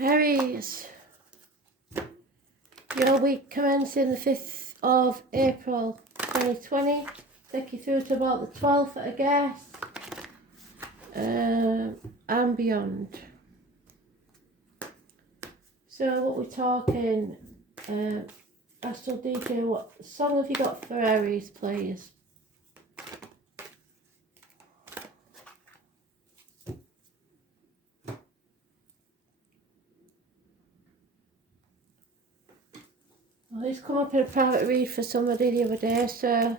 Aries, your week commencing the 5th of April 2020. Take you through to about the 12th, I guess, and beyond. So what we're talking, Astral detail, what song have you got for Aries, please? Well, this come up in a private read for somebody the other day, so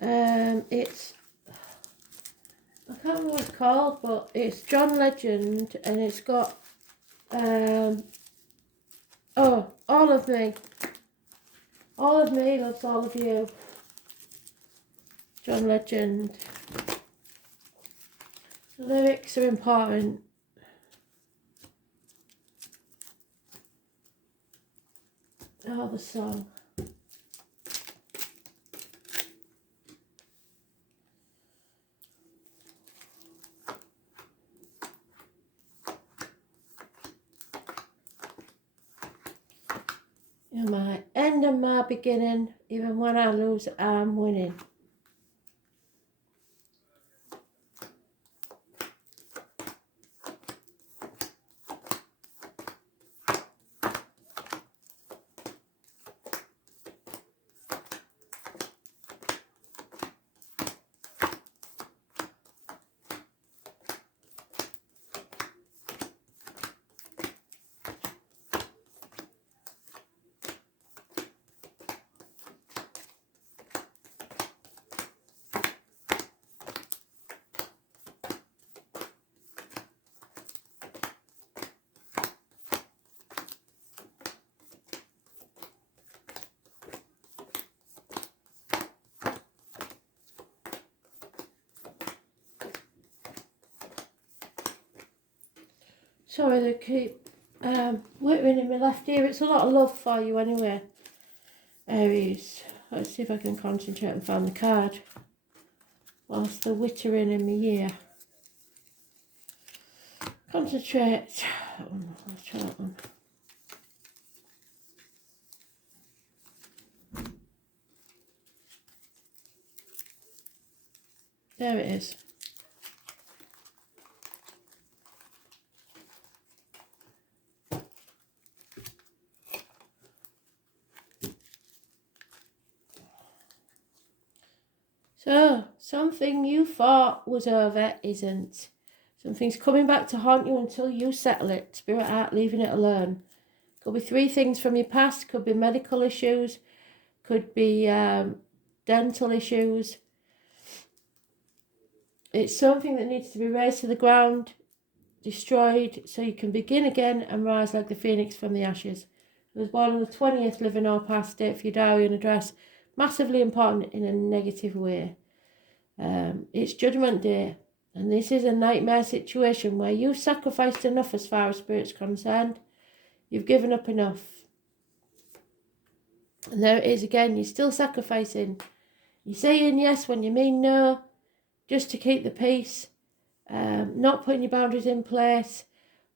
it's, I can't remember what it's called, but it's John Legend, and it's got all of me. All of me loves all of you. John Legend. The lyrics are important. Oh, the song. You're my end and my beginning. Even when I lose, I'm winning. Sorry, they keep whittering in my left ear. It's a lot of love for you anyway, Aries. Let's see if I can concentrate and find the card whilst they're whittering in my ear. Concentrate. Let's try that one. There it is. So, something you thought was over isn't. Something's coming back to haunt you until you settle it. Spirit art, leaving it alone. Could be 3 things from your past. Could be medical issues. Could be dental issues. It's something that needs to be raised to the ground, destroyed, so you can begin again and rise like the phoenix from the ashes. I was born on the 20th, living or past date for your diary and address. Massively important in a negative way. It's Judgment Day, and this is a nightmare situation where you've sacrificed enough as far as spirit's concerned. You've given up enough. And there it is again, you're still sacrificing. You're saying yes when you mean no, just to keep the peace. Not putting your boundaries in place.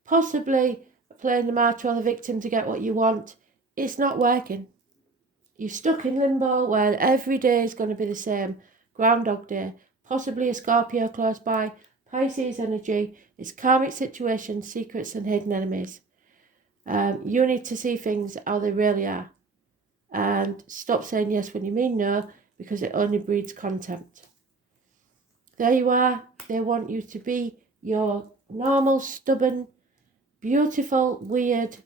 Possibly playing the martyr or the victim to get what you want. It's not working. You're stuck in limbo where every day is going to be the same. Groundhog Day. Possibly a Scorpio close by. Pisces energy. It's karmic situations, secrets and hidden enemies. You need to see things how they really are. And stop saying yes when you mean no, because it only breeds contempt. There you are. They want you to be your normal, stubborn, beautiful, weird,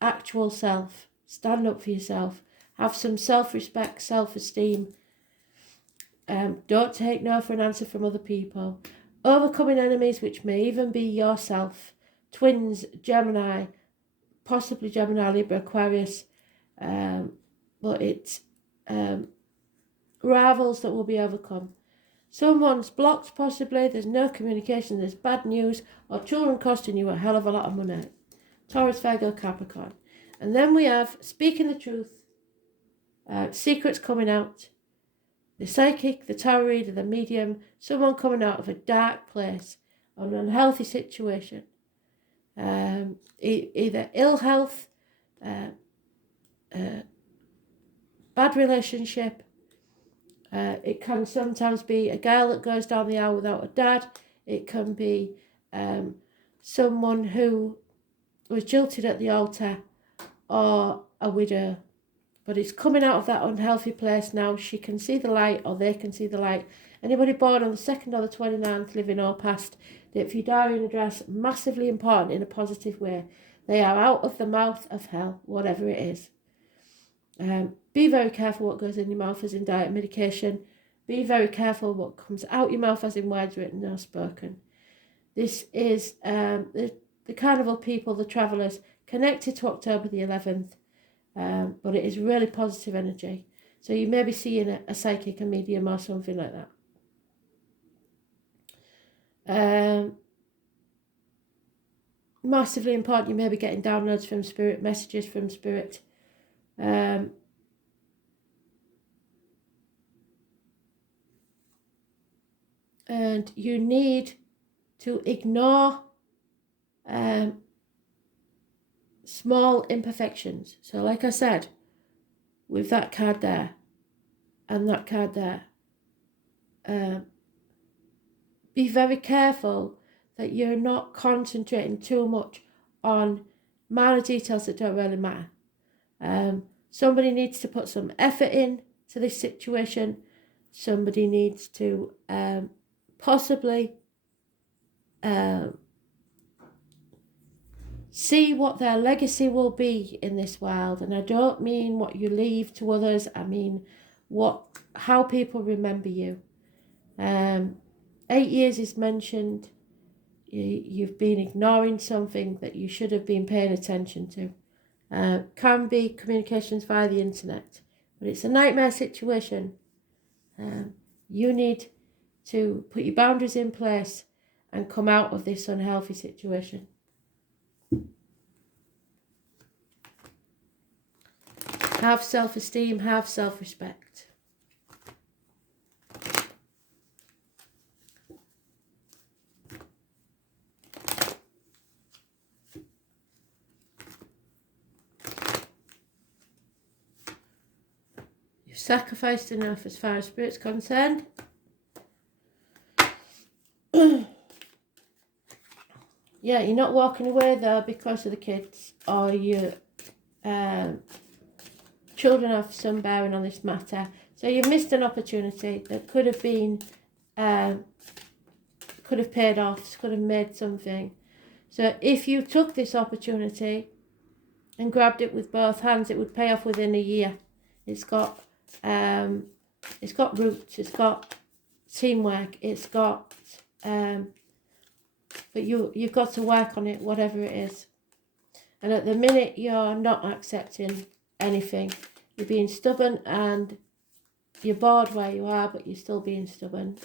actual self. Stand up for yourself. Have some self-respect, self-esteem. Don't take no for an answer from other people. Overcoming enemies, which may even be yourself. Twins, Gemini, possibly Gemini, Libra, Aquarius. But it's rivals that will be overcome. Someone's blocked, possibly. There's no communication. There's bad news. Or children costing you a hell of a lot of money. Taurus, Virgo, Capricorn. And then we have speaking the truth. Secrets coming out. The psychic, the tarot reader, the medium. Someone coming out of a dark place. Or an unhealthy situation. either ill health, bad relationship. It can sometimes be a girl that goes down the aisle without a dad. It can be someone who was jilted at the altar, or a widow. But it's coming out of that unhealthy place now. She can see the light, or they can see the light. Anybody born on the 2nd or the 29th, living or past, if your diary and address, massively important in a positive way. They are out of the mouth of hell, whatever it is. Be very careful what goes in your mouth as in diet medication. Be very careful what comes out your mouth as in words written or spoken. This is the carnival people, the travellers, connected to October the 11th. But it is really positive energy. So you may be seeing a psychic, a medium, or something like that. Massively important, you may be getting downloads from spirit, messages from spirit. And you need to ignore small imperfections. So like I said, with that card there and that card there, be very careful that you're not concentrating too much on minor details that don't really matter. Somebody needs to put some effort in to this situation. Somebody needs to possibly see what their legacy will be in this world. And I don't mean what you leave to others. I mean how people remember you. 8 years is mentioned. You've been ignoring something that you should have been paying attention to. Can be communications via the internet, but it's a nightmare situation. You need to put your boundaries in place and come out of this unhealthy situation. Have self-esteem, have self-respect. You've sacrificed enough as far as spirit's concerned. Yeah, you're not walking away though because of the kids, or your children have some bearing on this matter. So you've missed an opportunity that could have been, could have paid off, could have made something. So if you took this opportunity and grabbed it with both hands, it would pay off within a year. It's got roots, it's got teamwork, it's got, but you've got to work on it, whatever it is. And at the minute, you're not accepting anything. You're being stubborn and you're bored where you are, but you're still being stubborn.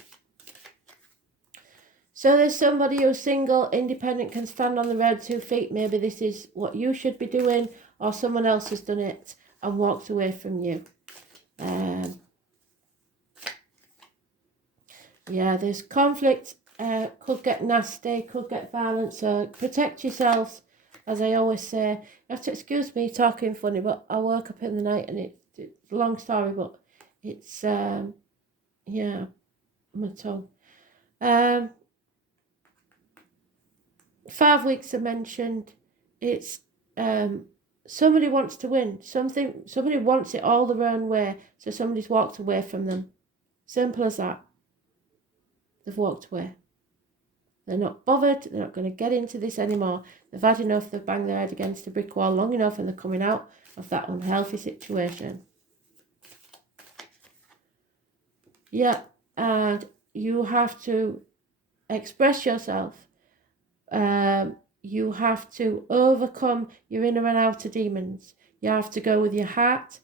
So there's somebody who's single, independent, can stand on their own 2 feet. Maybe this is what you should be doing, or someone else has done it and walked away from you. Yeah, there's conflict, could get nasty, could get violent, so protect yourselves. As I always say, you have to excuse me talking funny, but I woke up in the night and it's a long story, but it's, yeah, my tongue. 5 weeks are mentioned. It's, somebody wants to win. Somebody wants it all their own way, so somebody's walked away from them. Simple as that. They've walked away. They're not bothered. They're not going to get into this anymore. They've had enough. They've banged their head against a brick wall long enough, and they're coming out of that unhealthy situation. Yeah, and you have to express yourself. You have to overcome your inner and outer demons. You have to go with your heart.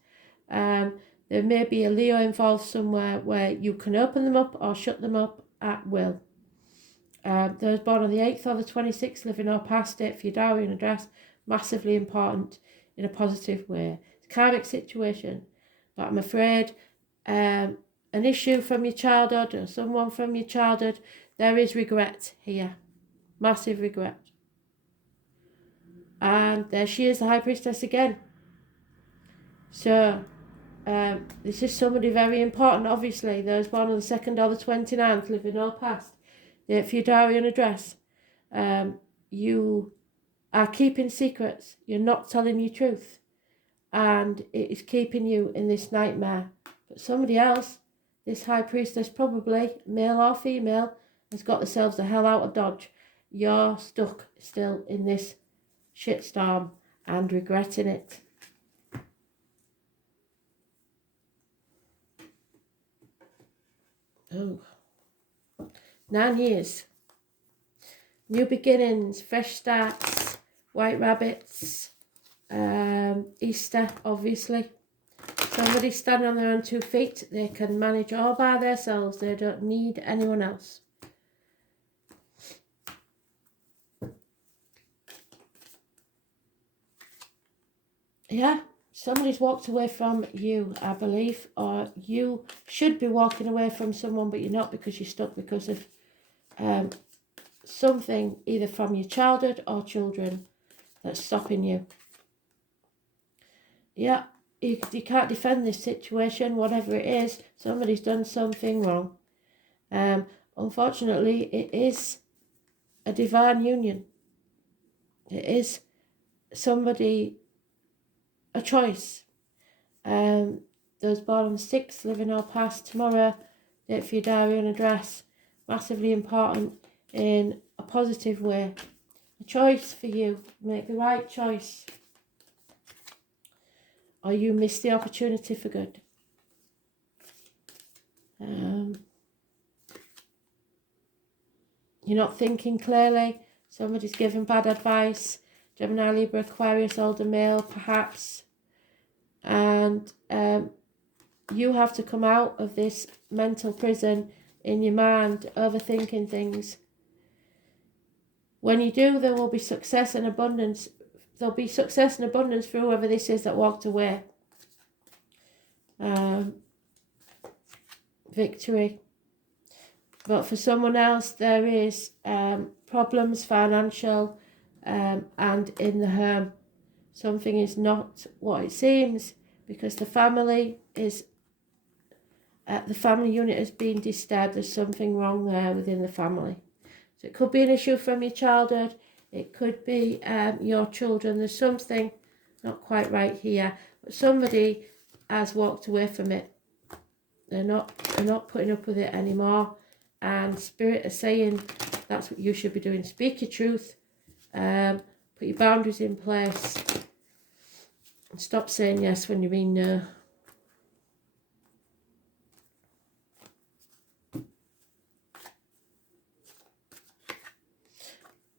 There may be a Leo involved somewhere where you can open them up or shut them up at will. Those born on the 8th or the 26th, living or past it, for your diary and address, massively important in a positive way. It's a karmic situation, but I'm afraid an issue from your childhood or someone from your childhood, there is regret here. Massive regret. And there she is, the High Priestess again. So, this is somebody very important, obviously. Those born on the 2nd or the 29th, living or past. Date for your diary and address. You are keeping secrets. You're not telling your truth. And it is keeping you in this nightmare. But somebody else, this High Priestess, probably, male or female, has got themselves the hell out of Dodge. You're stuck still in this shitstorm and regretting it. Oh. 9 years. New beginnings, fresh starts, white rabbits, Easter, obviously. Somebody standing on their own 2 feet. They can manage all by themselves. They don't need anyone else. Yeah, somebody's walked away from you, I believe, or you should be walking away from someone, but you're not because you're stuck because of something either from your childhood or children that's stopping you. Yeah, you can't defend this situation, whatever it is. Somebody's done something wrong. Unfortunately, it is a divine union. It is somebody, a choice. Those born on the 6th, living or past, tomorrow, date for your diary and address. Massively important in a positive way. A choice for you. Make the right choice. Or you miss the opportunity for good. You're not thinking clearly. Somebody's giving bad advice. Gemini, Libra, Aquarius, older male, perhaps. And you have to come out of this mental prison in your mind, overthinking things. When you do, there will be success and abundance. There'll be success and abundance for whoever this is that walked away. Victory. But for someone else, there is problems, financial, and in the home. Something is not what it seems because the family is, the family unit has been disturbed. There's something wrong there within the family. So it could be an issue from your childhood. It could be your children. There's something not quite right here. But somebody has walked away from it. They're not putting up with it anymore. And Spirit is saying that's what you should be doing. Speak your truth. Put your boundaries in place. And stop saying yes when you mean no.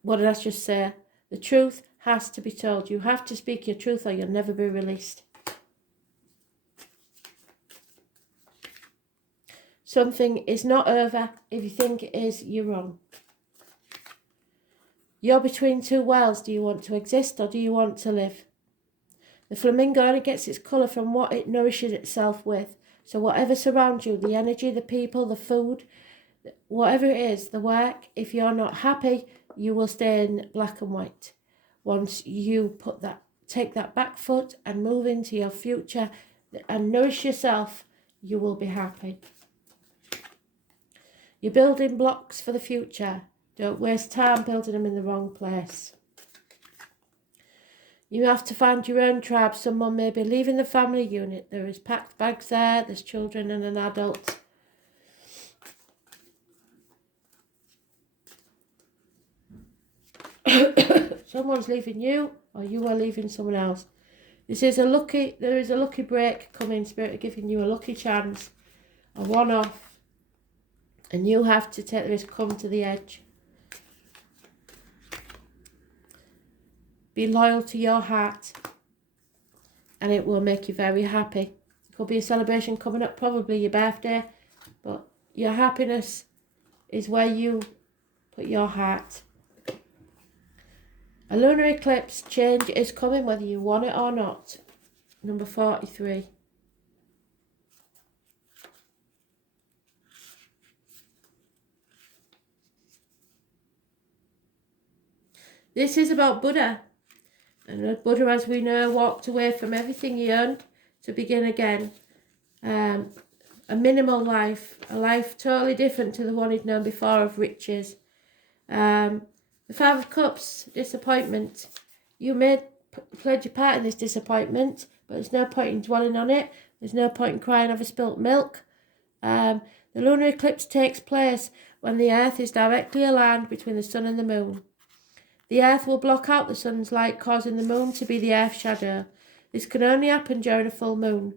What did I just say? The truth has to be told. You have to speak your truth or you'll never be released. Something is not over. If you think it is, you're wrong. You're between 2 worlds. Do you want to exist or do you want to live? The flamingo only gets its colour from what it nourishes itself with. So whatever surrounds you, the energy, the people, the food, whatever it is, the work, if you're not happy, you will stay in black and white. Once you take that back foot and move into your future and nourish yourself, you will be happy. You're building blocks for the future. Don't waste time building them in the wrong place. You have to find your own tribe. Someone may be leaving the family unit. There is packed bags there. There's children and an adult. Someone's leaving you or you are leaving someone else. There is a lucky break coming. Spirit are giving you a lucky chance. A one-off. And you have to take the risk, come to the edge. Be loyal to your heart. And it will make you very happy. It could be a celebration coming up, probably your birthday. But your happiness is where you put your heart. A lunar eclipse, change is coming whether you want it or not. Number 43. This is about Buddha. And Buddha, as we know, walked away from everything he earned to begin again. A minimal life, a life totally different to the one he'd known before of riches. The Five of Cups, disappointment. You may played your part in this disappointment, but there's no point in dwelling on it. There's no point in crying over spilt milk. The lunar eclipse takes place when the Earth is directly aligned between the Sun and the Moon. The Earth will block out the Sun's light, causing the Moon to be the Earth's shadow. This can only happen during a full moon.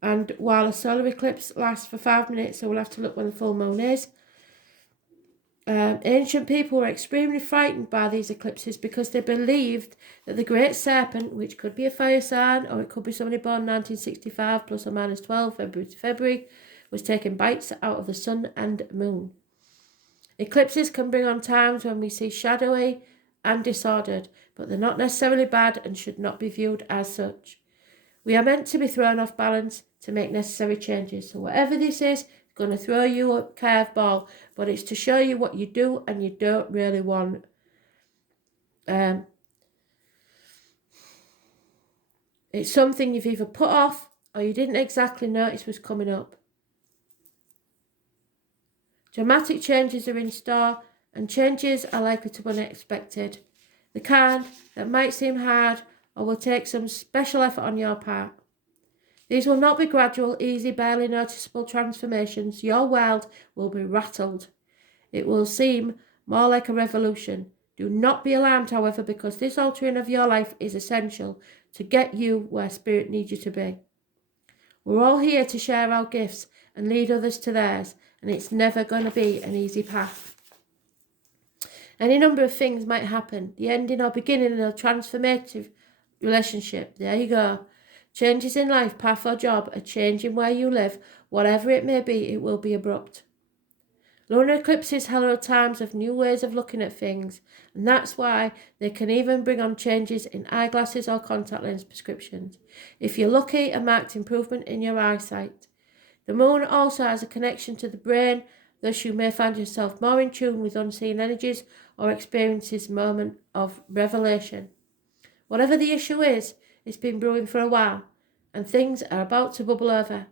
And while a solar eclipse lasts for 5 minutes, so we'll have to look when the full moon is. Ancient people were extremely frightened by these eclipses because they believed that the Great Serpent, which could be a fire sign or it could be somebody born 1965 plus or minus 12 February to February, was taking bites out of the Sun and Moon. Eclipses can bring on times when we see shadowy and disordered, but they're not necessarily bad and should not be viewed as such. We are meant to be thrown off balance to make necessary changes. So whatever this is, it's going to throw you a curveball, but it's to show you what you do and you don't really want. It's something you've either put off or you didn't exactly notice was coming up. Dramatic changes are in store and changes are likely to be unexpected. The kind that might seem hard or will take some special effort on your part. These will not be gradual, easy, barely noticeable transformations. Your world will be rattled. It will seem more like a revolution. Do not be alarmed, however, because this altering of your life is essential to get you where Spirit needs you to be. We're all here to share our gifts and lead others to theirs, and it's never going to be an easy path. Any number of things might happen. The ending or beginning of a transformative relationship. There you go. Changes in life, path or job, a change in where you live, whatever it may be, it will be abrupt. Lunar eclipses herald times of new ways of looking at things, and that's why they can even bring on changes in eyeglasses or contact lens prescriptions. If you're lucky, a marked improvement in your eyesight. The moon also has a connection to the brain, thus you may find yourself more in tune with unseen energies or experiences a moment of revelation. Whatever the issue is, it's been brewing for a while, and things are about to bubble over.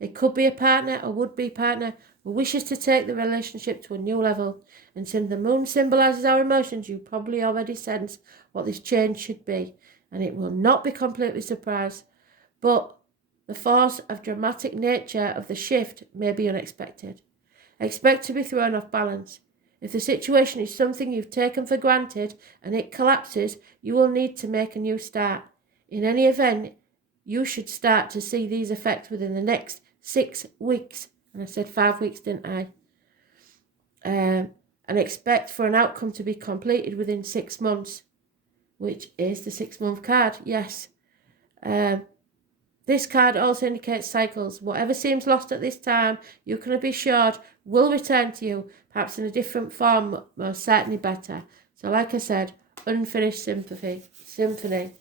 It could be a partner or would-be partner who wishes to take the relationship to a new level, and since the moon symbolises our emotions, you probably already sense what this change should be, and it will not be completely surprised, but the force of dramatic nature of the shift may be unexpected. Expect to be thrown off balance. If the situation is something you've taken for granted and it collapses, you will need to make a new start. In any event, you should start to see these effects within the next 6 weeks. And I said 5 weeks, didn't I? And expect for an outcome to be completed within 6 months, which is the 6-month card, yes. This card also indicates cycles. Whatever seems lost at this time, you can be assured will return to you, perhaps in a different form, most certainly better. So like I said, unfinished symphony.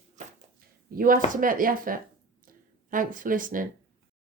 You have to make the effort. Thanks for listening.